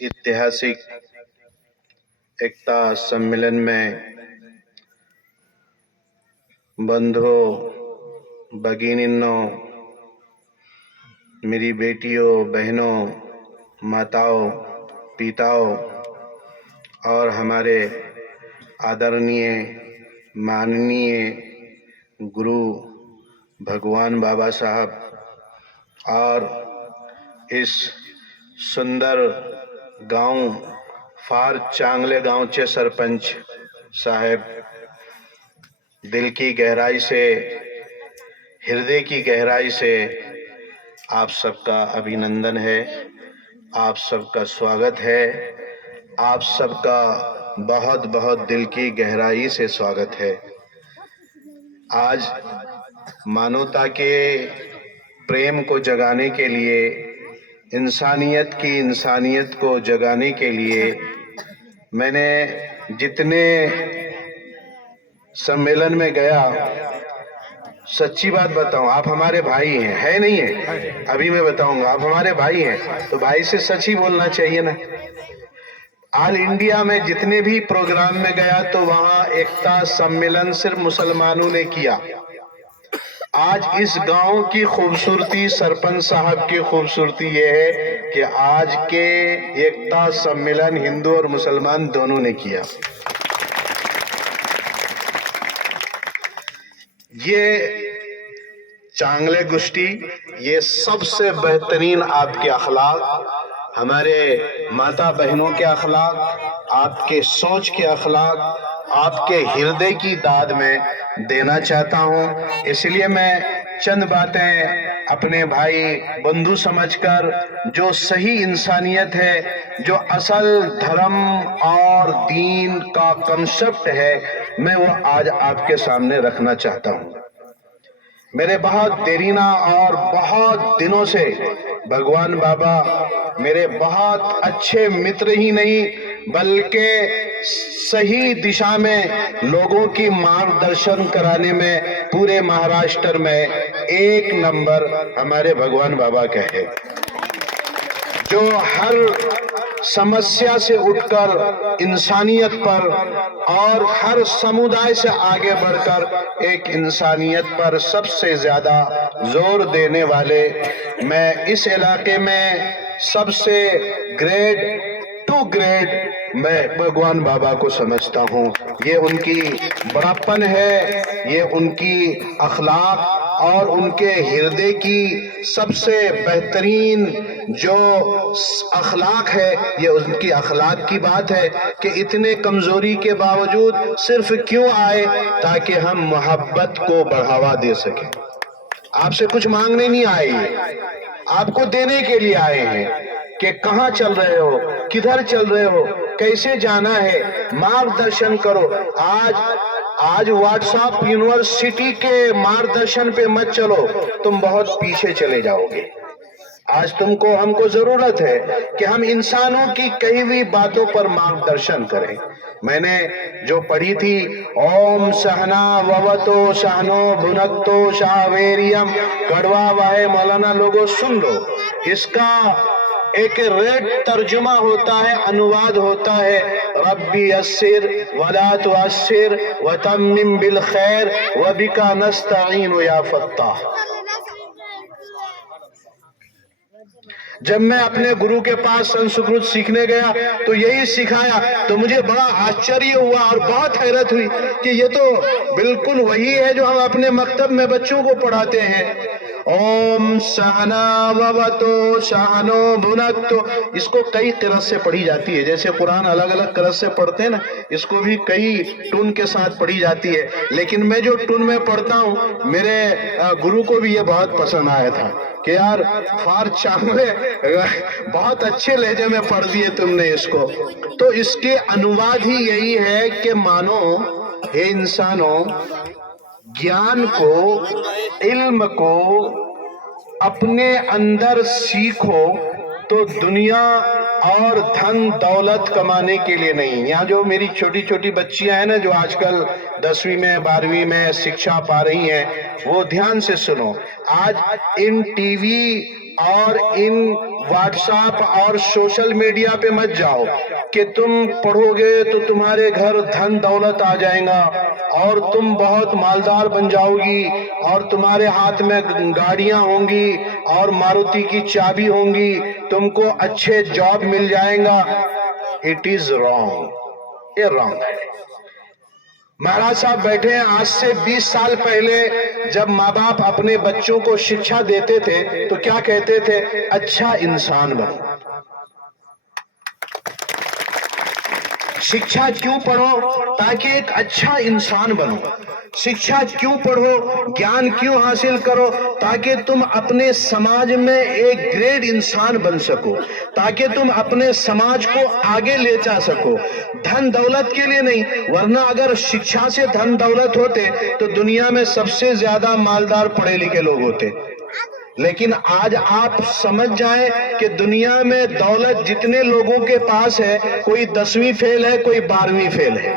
ऐतिहासिक एकता सम्मेलन में बंधुओं, भगिनियों, मेरी बेटियों, बहनों, माताओं, पिताओं और हमारे आदरणीय माननीय गुरु भगवान बाबा साहब और इस सुंदर गांव फार चांगले गांवचे सरपंच साहेब, दिल की गहराई से, हृदय की गहराई से आप सबका अभिनंदन है, आप सबका स्वागत है, आप सबका बहुत बहुत दिल की गहराई से स्वागत है। आज मानवता के प्रेम को जगाने के लिए, इंसानियत को जगाने के लिए मैंने जितने सम्मेलन में गया, सच्ची बात बताऊं, आप हमारे भाई हैं, है नहीं है? अभी मैं बताऊंगा, आप हमारे भाई हैं तो भाई से सच ही बोलना चाहिए ना। ऑल इंडिया में जितने भी प्रोग्राम में गया तो वहां एकता सम्मेलन सिर्फ मुसलमानों ने किया। आज इस गांव की खूबसूरती, सरपंच साहब की खूबसूरती ये है कि आज के एकता सम्मेलन हिंदू और मुसलमान दोनों ने किया। ये चांगले गोष्ठी, ये सबसे बेहतरीन आपके अखलाक, हमारे माता बहनों के अखलाक, आपके सोच के अखलाक, आपके हृदय की दाद में देना चाहता हूं। इसलिए मैं चंद बातें अपने भाई बंधु समझकर, जो सही इंसानियत है, जो असल धर्म और दीन का कंसेप्ट है, मैं वो आज आपके सामने रखना चाहता हूं। मेरे बहुत देरीना और बहुत दिनों से भगवान बाबा मेरे बहुत अच्छे मित्र ही नहीं बल्कि सही दिशा में लोगों की मार्गदर्शन कराने में पूरे महाराष्ट्र में एक नंबर हमारे भगवान बाबा का है, जो हर समस्या से उठकर इंसानियत पर और हर समुदाय से आगे बढ़कर एक इंसानियत पर सबसे ज्यादा जोर देने वाले, मैं इस इलाके में सबसे ग्रेड टू ग्रेड मैं भगवान बाबा को समझता हूँ। ये उनकी बड़ापन है, ये उनकी अखलाक और उनके हृदय की सबसे बेहतरीन जो अखलाक है, ये उनकी अखलाक की बात है कि इतने कमजोरी के बावजूद सिर्फ क्यों आए, ताकि हम मोहब्बत को बढ़ावा दे सकें। आपसे कुछ मांगने नहीं आए, आपको देने के लिए आए हैं कि कहाँ चल रहे हो, किधर चल रहे हो, कैसे जाना है, मार्गदर्शन करो। आज व्हाट्सएप यूनिवर्सिटी के मार्गदर्शन पे मत चलो, तुम बहुत पीछे चले जाओगे। आज तुमको हमको जरूरत है कि हम इंसानों की कही हुई बातों पर मार्गदर्शन करें। मैंने जो पढ़ी थी, ओम सहना ववतो सहनो भुनक्तो शावेरियम, कड़वा वाहे मौलाना, लोगों सुन लो, इसका एक रेड तर्जुमा होता है, अनुवाद होता है, रब्बी अस्सिर वला तुअस्सिर वतम्मिम बिल खैर वबिका नस्तईन या फत्ताह। जब मैं अपने गुरु के पास संस्कृत सीखने गया तो यही सिखाया, तो मुझे बड़ा आश्चर्य हुआ और बहुत हैरत हुई कि ये तो बिल्कुल वही है जो हम अपने मकतब में बच्चों को पढ़ाते हैं। ओम सहना ववतो सहनो भुनक्तो, इसको कई किरत से पढ़ी जाती है, जैसे कुरान अलग अलग किरत से पढ़ते हैं ना, इसको भी कई टून के साथ पढ़ी जाती है। लेकिन मैं जो टून में पढ़ता हूँ, मेरे गुरु को भी ये बहुत पसंद आया था कि यार फार चांगले, बहुत अच्छे लहजे में पढ़ दिए तुमने इसको। तो इसके अनुवाद ही यही है कि मानो हे इंसानों, ज्ञान को, इल्म को अपने अंदर सीखो तो दुनिया और धन दौलत कमाने के लिए नहीं। यहाँ जो मेरी छोटी छोटी बच्चियां हैं ना, जो आजकल 10वीं में 12वीं में शिक्षा पा रही हैं, वो ध्यान से सुनो। आज इन टीवी और इन व्हाट्सएप और सोशल मीडिया पे मत जाओ कि तुम पढ़ोगे तो तुम्हारे घर धन दौलत आ जाएगा और तुम बहुत मालदार बन जाओगी और तुम्हारे हाथ में गाड़ियां होंगी और मारुति की चाबी होंगी, तुमको अच्छे जॉब मिल जाएगा। इट इज रॉन्ग, ये रॉन्ग है। महाराज साहब बैठे हैं, आज से 20 साल पहले जब माँ बाप अपने बच्चों को शिक्षा देते थे तो क्या कहते थे? अच्छा इंसान बनो। शिक्षा क्यों पढ़ो? ताकि एक अच्छा इंसान बनो। शिक्षा क्यों पढ़ो, ज्ञान क्यों हासिल करो? ताकि तुम अपने समाज में एक ग्रेट इंसान बन सको, ताकि तुम अपने समाज को आगे ले जा सको। धन दौलत के लिए नहीं, वरना अगर शिक्षा से धन दौलत होते तो दुनिया में सबसे ज्यादा मालदार पढ़े लिखे लोग होते। लेकिन आज आप समझ जाएं कि दुनिया में दौलत जितने लोगों के पास है, कोई 10वीं फेल है, कोई 12वीं फेल है।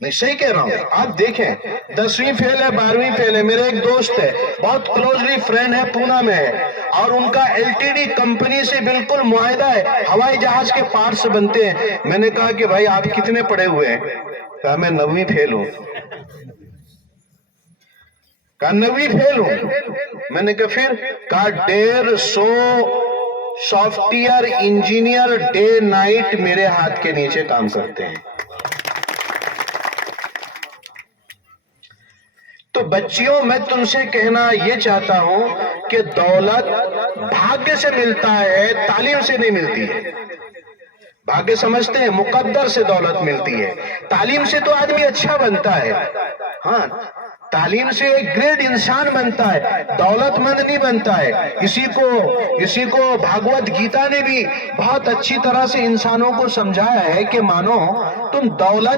नहीं, सही कह रहा हूं। आप देखें, 10वीं फेल है, 12वीं फेल है। मेरे एक दोस्त है, बहुत क्लोजली फ्रेंड है, पूना में है, और उनका एलटीडी कंपनी से बिल्कुल मुआहदा है, हवाई जहाज के पार्ट्स बनते हैं। मैंने कहा कि भाई आप कितने पढ़े हुए हैं? कहा मैं 9वीं फेल हूं। कहा 9वीं फेल हूं। मैंने कहा फिर? कहा 150 सॉफ्टवेयर इंजीनियर डे नाइट मेरे हाथ के नीचे काम करते हैं। तो बच्चियों, मैं तुमसे कहना यह चाहता हूं कि दौलत भाग्य से मिलता है, तालीम से नहीं मिलती है। भाग्य समझते हैं, मुकद्दर से दौलत मिलती है। तालीम से तो आदमी अच्छा बनता है, हाँ, तालीम से एक ग्रेट इंसान बनता है, दौलतमंद नहीं बनता है। इसी को भागवत गीता ने भी बहुत अच्छी तरह से इंसानों को समझाया है कि मानो तुम दौलत